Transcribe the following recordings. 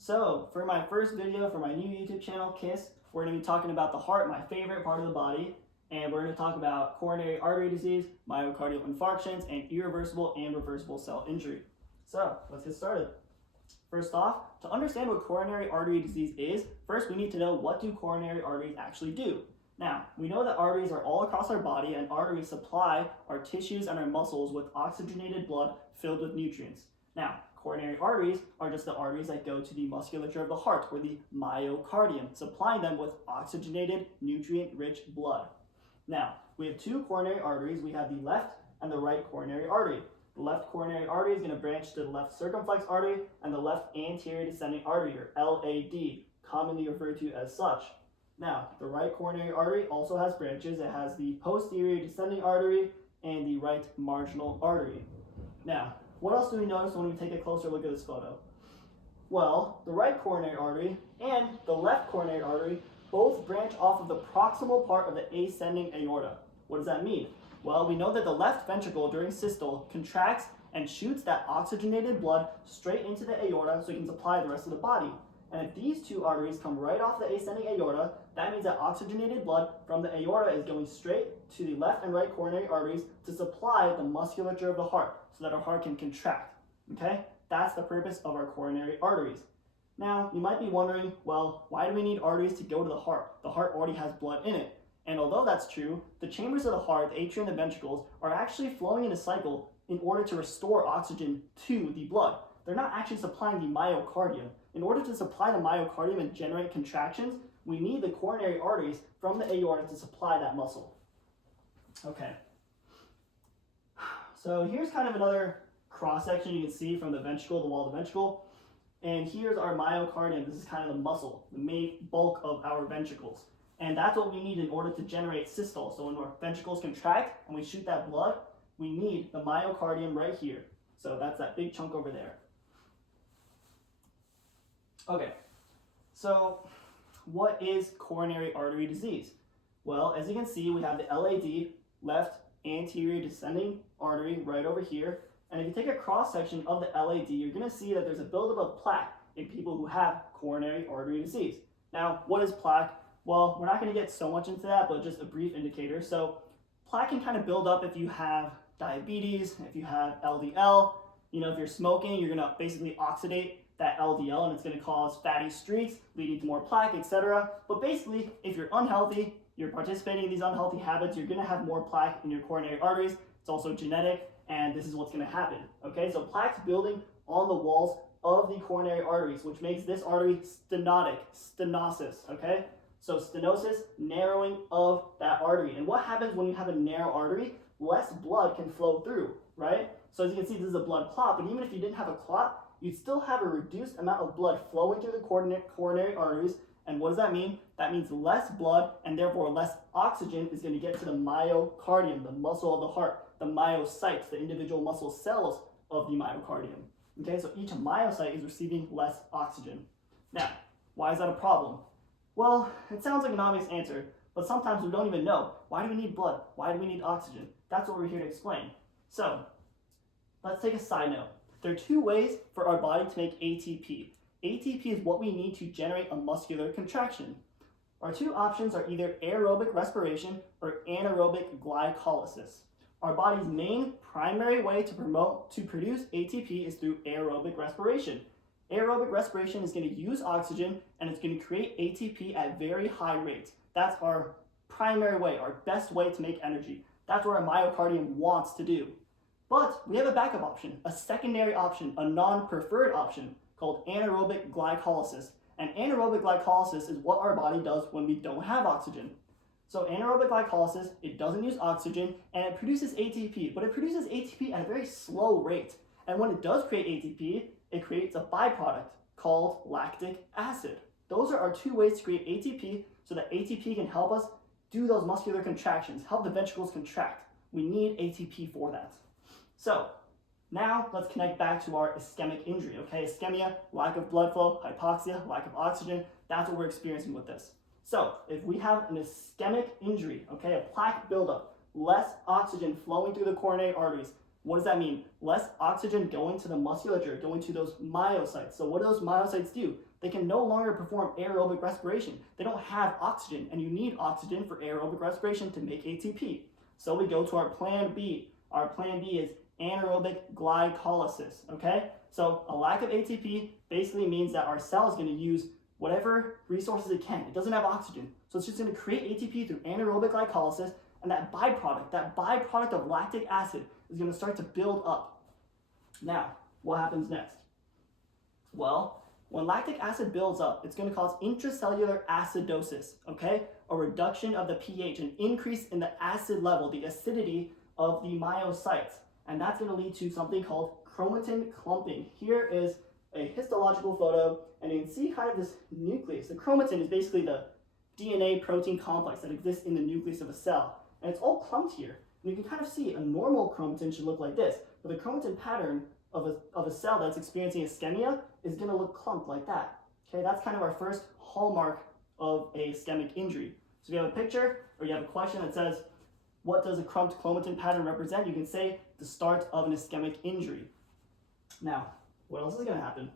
So, for my first video for my new YouTube channel, KISS, we're going to be talking about the heart, my favorite part of the body, and we're going to talk about coronary artery disease, myocardial infarctions, and irreversible and reversible cell injury. So, let's get started. First off, to understand what coronary artery disease is, first we need to know what do coronary arteries actually do. Now, we know that arteries are all across our body, and arteries supply our tissues and our muscles with oxygenated blood filled with nutrients. Now, coronary arteries are just the arteries that go to the musculature of the heart, or the myocardium, supplying them with oxygenated, nutrient-rich blood. Now, we have two coronary arteries. We have the left and the right coronary artery. The left coronary artery is going to branch to the left circumflex artery and the left anterior descending artery, or LAD, commonly referred to as such. Now, the right coronary artery also has branches. It has the posterior descending artery and the right marginal artery. Now, what else do we notice when we take a closer look at this photo? Well, the right coronary artery and the left coronary artery both branch off of the proximal part of the ascending aorta. What does that mean? Well, we know that the left ventricle during systole contracts and shoots that oxygenated blood straight into the aorta so it can supply the rest of the body. And if these two arteries come right off the ascending aorta, that means that oxygenated blood from the aorta is going straight to the left and right coronary arteries to supply the musculature of the heart so that our heart can contract. Okay? That's the purpose of our coronary arteries. Now, you might be wondering, well, why do we need arteries to go to the heart? The heart already has blood in it. And although that's true, the chambers of the heart, the atrium and the ventricles, are actually flowing in a cycle in order to restore oxygen to the blood. They're not actually supplying the myocardium. In order to supply the myocardium and generate contractions, we need the coronary arteries from the aorta to supply that muscle. Okay. So here's kind of another cross-section you can see from the ventricle, the wall of the ventricle. And here's our myocardium. This is kind of the muscle, the main bulk of our ventricles. And that's what we need in order to generate systole. So when our ventricles contract and we shoot that blood, we need the myocardium right here. So that's that big chunk over there. Okay, so what is coronary artery disease? Well, as you can see, we have the LAD, left anterior descending artery, right over here. And if you take a cross-section of the LAD, you're going to see that there's a buildup of plaque in people who have coronary artery disease. Now, what is plaque? Well, we're not going to get so much into that, but just a brief indicator. So plaque can kind of build up if you have diabetes, if you have LDL. If you're smoking, you're going to basically oxidate that LDL, and it's going to cause fatty streaks, leading to more plaque, etc. But basically, if you're unhealthy, you're participating in these unhealthy habits, you're going to have more plaque in your coronary arteries. It's also genetic, and this is what's going to happen. Okay, so plaque's building on the walls of the coronary arteries, which makes this artery stenotic, stenosis. Okay, so stenosis, narrowing of that artery. And what happens when you have a narrow artery? Less blood can flow through, right? So as you can see, this is a blood clot, but even if you didn't have a clot, you'd still have a reduced amount of blood flowing through the coronary arteries. And what does that mean? That means less blood, and therefore less oxygen is going to get to the myocardium, the muscle of the heart, the myocytes, the individual muscle cells of the myocardium. Okay, so each myocyte is receiving less oxygen. Now, why is that a problem? Well, it sounds like an obvious answer, but sometimes we don't even know. Why do we need blood? Why do we need oxygen? That's what we're here to explain. So, let's take a side note. There are two ways for our body to make ATP. ATP is what we need to generate a muscular contraction. Our two options are either aerobic respiration or anaerobic glycolysis. Our body's main primary way to produce ATP is through aerobic respiration. Aerobic respiration is going to use oxygen, and it's going to create ATP at very high rates. That's our primary way, our best way to make energy. That's what our myocardium wants to do. But we have a backup option, a secondary option, a non-preferred option called anaerobic glycolysis. And anaerobic glycolysis is what our body does when we don't have oxygen. So anaerobic glycolysis, it doesn't use oxygen, and it produces ATP, but it produces ATP at a very slow rate. And when it does create ATP, it creates a byproduct called lactic acid. Those are our two ways to create ATP so that ATP can help us do those muscular contractions, help the ventricles contract. We need ATP for that. So now let's connect back to our ischemic injury, okay? Ischemia, lack of blood flow, hypoxia, lack of oxygen, that's what we're experiencing with this. So if we have an ischemic injury, okay, a plaque buildup, less oxygen flowing through the coronary arteries, What does that mean? Less oxygen going to the musculature, going to those myocytes. So what do those myocytes do? They can no longer perform aerobic respiration. They don't have oxygen, and you need oxygen for aerobic respiration to make ATP. So we go to our plan B. Our plan B is anaerobic glycolysis, okay? So a lack of ATP basically means that our cell is going to use whatever resources it can. It doesn't have oxygen. So it's just going to create ATP through anaerobic glycolysis, and that byproduct of lactic acid is going to start to build up. Now, what happens next? Well, when lactic acid builds up, it's going to cause intracellular acidosis, okay? A reduction of the pH, an increase in the acid level, the acidity of the myocytes. And that's going to lead to something called chromatin clumping. Here is a histological photo, and you can see kind of this nucleus. The chromatin is basically the DNA protein complex that exists in the nucleus of a cell. And it's all clumped here. And you can kind of see a normal chromatin should look like this. But the chromatin pattern of a cell that's experiencing ischemia is going to look clumped like that. Okay, that's kind of our first hallmark of a ischemic injury. So if you have a picture or you have a question that says, what does a clumped chromatin pattern represent? You can say the start of an ischemic injury. Now, what else is going to happen?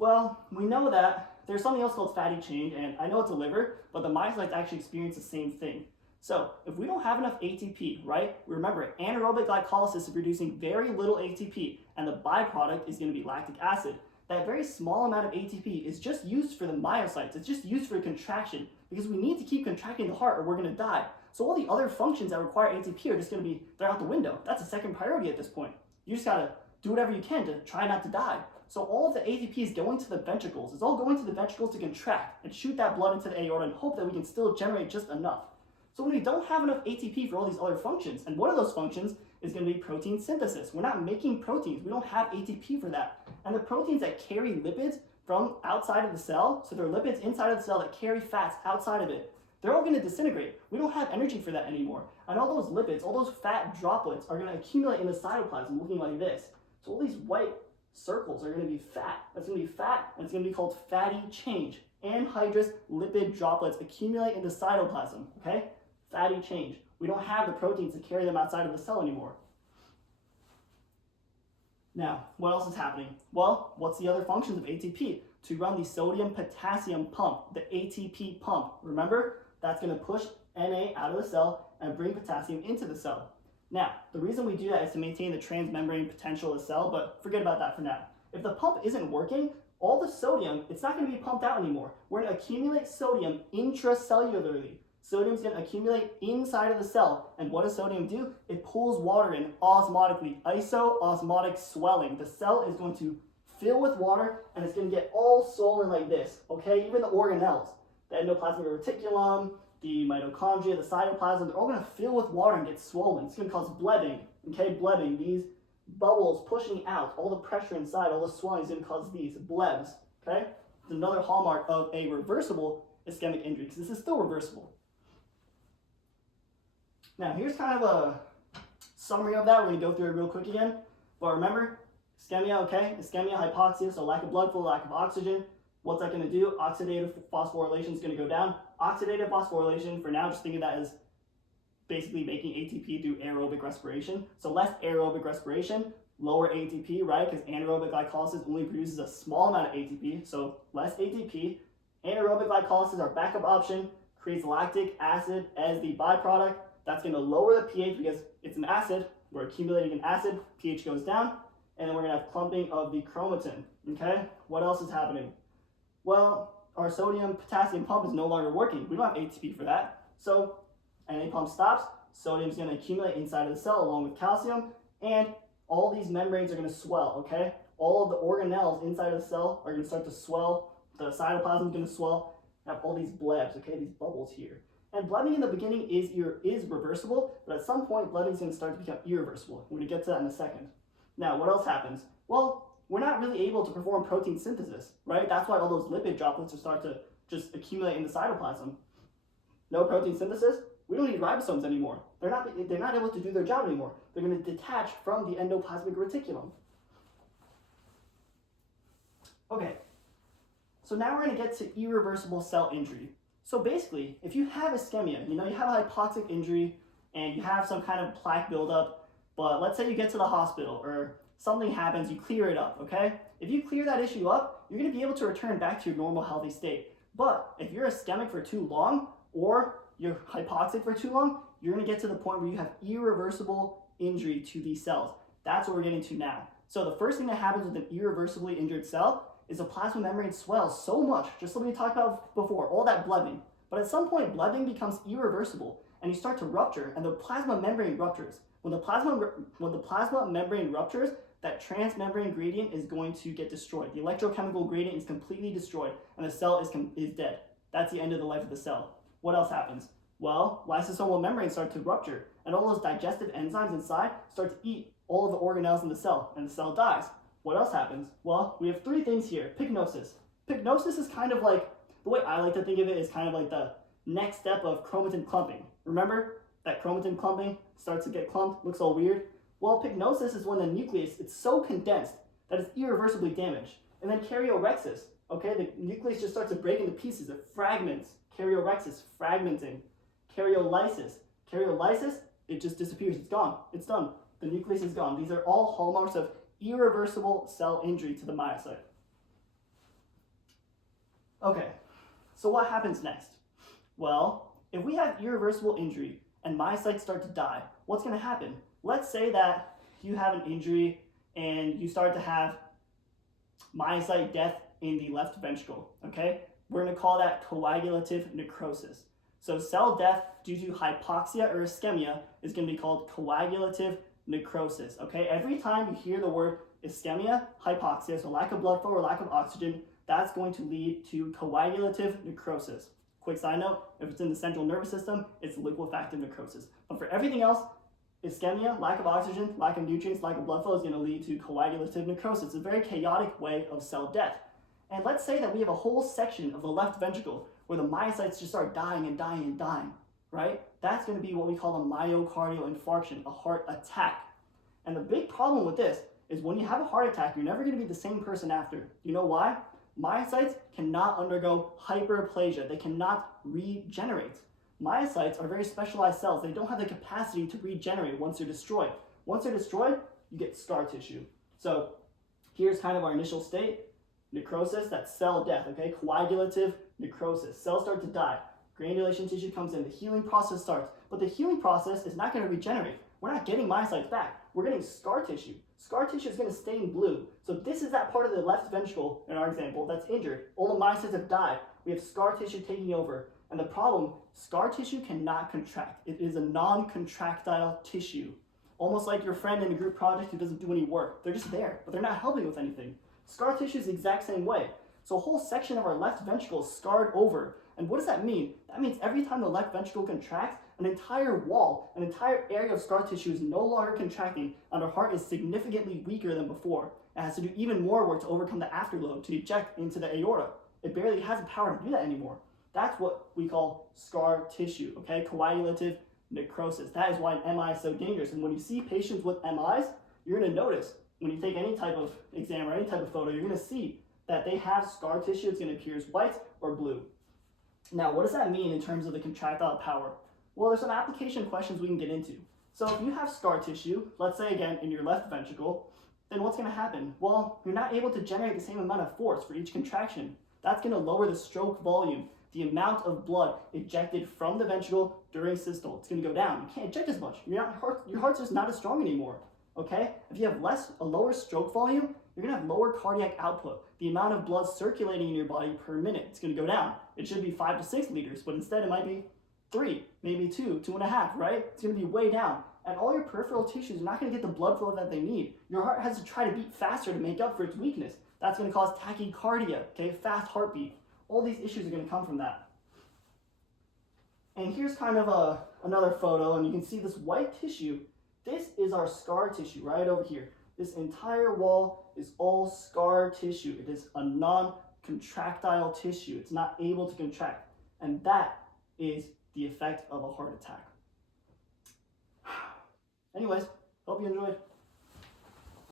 Well, we know that there's something else called fatty change, and I know it's a liver, but the myocytes actually experience the same thing. So if we don't have enough ATP, right? Remember, anaerobic glycolysis is producing very little ATP, and the byproduct is going to be lactic acid. That very small amount of ATP is just used for the myocytes. It's just used for contraction, because we need to keep contracting the heart or we're going to die. So all the other functions that require ATP are just going to be, they're out the window. That's a second priority at this point. You just got to do whatever you can to try not to die. So all of the ATP is going to the ventricles. It's all going to the ventricles to contract and shoot that blood into the aorta and hope that we can still generate just enough. So when we don't have enough ATP for all these other functions, and one of those functions is going to be protein synthesis. We're not making proteins. We don't have ATP for that. And the proteins that carry lipids from outside of the cell, so they're lipids inside of the cell that carry fats outside of it, they're all going to disintegrate. We don't have energy for that anymore. And all those lipids, all those fat droplets are going to accumulate in the cytoplasm looking like this. So all these white circles are going to be fat. That's going to be fat, and it's going to be called fatty change. Anhydrous lipid droplets accumulate in the cytoplasm, okay? Fatty change. We don't have the proteins to carry them outside of the cell anymore. Now, what else is happening? Well, what's the other functions of ATP? To run the sodium-potassium pump, the ATP pump. Remember, that's going to push Na out of the cell and bring potassium into the cell. Now, the reason we do that is to maintain the transmembrane potential of the cell, but forget about that for now. If the pump isn't working, all the sodium, it's not going to be pumped out anymore. We're going to accumulate sodium intracellularly. Sodium's going to accumulate inside of the cell, and what does sodium do? It pulls water in osmotically, isoosmotic swelling. The cell is going to fill with water, and it's going to get all swollen like this, okay? Even the organelles, the endoplasmic reticulum, the mitochondria, the cytoplasm, they're all going to fill with water and get swollen. It's going to cause blebbing, okay? Blebbing, these bubbles pushing out, all the pressure inside, all the swelling is going to cause these blebs, okay? It's another hallmark of a reversible ischemic injury, because this is still reversible. Now, here's kind of a summary of that. We're going to go through it real quick again. But remember, ischemia, okay? Ischemia, hypoxia, so lack of blood flow, lack of oxygen. What's that going to do? Oxidative phosphorylation is going to go down. Oxidative phosphorylation, for now, just think of that as basically making ATP through aerobic respiration. So less aerobic respiration, lower ATP, right? Because anaerobic glycolysis only produces a small amount of ATP, so less ATP. Anaerobic glycolysis, our backup option, creates lactic acid as the byproduct. That's going to lower the pH because it's an acid. We're accumulating an acid, pH goes down, and then we're going to have clumping of the chromatin, okay? What else is happening? Well, our sodium-potassium pump is no longer working. We don't have ATP for that. So, Na pump stops, sodium's going to accumulate inside of the cell along with calcium, and all these membranes are going to swell, okay? All of the organelles inside of the cell are going to start to swell. The cytoplasm is going to swell. Have all these blebs, okay? These bubbles here. And blebbing in the beginning is reversible, but at some point, blebbing is going to start to become irreversible. We're going to get to that in a second. Now, what else happens? Well, we're not really able to perform protein synthesis, right? That's why all those lipid droplets start to just accumulate in the cytoplasm. No protein synthesis, we don't need ribosomes anymore. They're not able to do their job anymore. They're going to detach from the endoplasmic reticulum. Okay, so now we're going to get to irreversible cell injury. So basically, if you have ischemia, you have a hypoxic injury and you have some kind of plaque buildup, But let's say you get to the hospital or something happens, you clear it up, okay? If you clear that issue up, you're gonna be able to return back to your normal healthy state. But if you're ischemic for too long or you're hypoxic for too long, you're gonna get to the point where you have irreversible injury to these cells. That's what we're getting to now. So the first thing that happens with an irreversibly injured cell is the plasma membrane swells so much, just like we talked about before, all that blooding. But at some point, blooding becomes irreversible and you start to rupture and the plasma membrane ruptures. When the plasma membrane ruptures, that transmembrane gradient is going to get destroyed. The electrochemical gradient is completely destroyed and the cell is dead. That's the end of the life of the cell. What else happens? Well, lysosomal membranes start to rupture and all those digestive enzymes inside start to eat all of the organelles in the cell and the cell dies. What else happens? Well, we have three things here. Pycnosis. Pycnosis is kind of like, the way I like to think of it is kind of like the next step of chromatin clumping. Remember that chromatin clumping starts to get clumped, looks all weird? Well, pycnosis is when the nucleus, it's so condensed that it's irreversibly damaged. And then karyorrhexis, okay, the nucleus just starts to break into pieces, it fragments. Karyorrhexis, fragmenting. Karyolysis, it just disappears, it's gone, it's done. The nucleus is gone. These are all hallmarks of irreversible cell injury to the myocyte. Okay, so what happens next? Well, if we have irreversible injury and myocytes start to die, what's going to happen? Let's say that you have an injury and you start to have myocyte death in the left ventricle, okay? We're going to call that coagulative necrosis. So cell death due to hypoxia or ischemia is going to be called coagulative necrosis, okay? Every time you hear the word ischemia, hypoxia, so lack of blood flow or lack of oxygen, that's going to lead to coagulative necrosis. Quick side note, if it's in the central nervous system, it's liquefactive necrosis. But for everything else, ischemia, lack of oxygen, lack of nutrients, lack of blood flow is going to lead to coagulative necrosis. It's a very chaotic way of cell death. And let's say that we have a whole section of the left ventricle where the myocytes just start dying and dying and dying, right? That's going to be what we call a myocardial infarction, a heart attack. And the big problem with this is when you have a heart attack, you're never going to be the same person after. You know why? Myocytes cannot undergo hyperplasia. They cannot regenerate. Myocytes are very specialized cells. They don't have the capacity to regenerate once they're destroyed. Once they're destroyed, you get scar tissue. So here's kind of our initial state. Necrosis, that's cell death, okay? Coagulative necrosis. Cells start to die. Granulation tissue comes in. The healing process starts. But the healing process is not going to regenerate. We're not getting myocytes back. We're getting scar tissue. Scar tissue is going to stain blue. So this is that part of the left ventricle, in our example, that's injured. All the myocytes have died. We have scar tissue taking over. And the problem, scar tissue cannot contract. It is a non-contractile tissue. Almost like your friend in a group project who doesn't do any work. They're just there, but they're not helping with anything. Scar tissue is the exact same way. So a whole section of our left ventricle is scarred over. And what does that mean? That means every time the left ventricle contracts, an entire wall, an entire area of scar tissue is no longer contracting, and our heart is significantly weaker than before. It has to do even more work to overcome the afterload, to eject into the aorta. It barely has the power to do that anymore. That's what we call scar tissue, okay? Coagulative necrosis. That is why an MI is so dangerous. And when you see patients with MIs, you're going to notice, when you take any type of exam or any type of photo, you're going to see that they have scar tissue. It's going to appear as white or blue. Now, what does that mean in terms of the contractile power? Well, there's some application questions we can get into. So if you have scar tissue, let's say again in your left ventricle, then what's going to happen? Well, you're not able to generate the same amount of force for each contraction. That's going to lower the stroke volume, the amount of blood ejected from the ventricle during systole. It's going to go down. You can't eject as much. Your heart's just not as strong anymore. Okay? If you have a lower stroke volume, you're going to have lower cardiac output. The amount of blood circulating in your body per minute, it's going to go down. It should be 5 to 6 liters, but instead it might be 3, maybe 2, 2.5, right? It's going to be way down. And all your peripheral tissues are not going to get the blood flow that they need. Your heart has to try to beat faster to make up for its weakness. That's going to cause tachycardia, okay? Fast heartbeat. All these issues are going to come from that. And here's kind of another photo, and you can see this white tissue. This is our scar tissue right over here. This entire wall is all scar tissue. It is a non-contractile tissue. It's not able to contract. And that is the effect of a heart attack. Anyways, hope you enjoyed.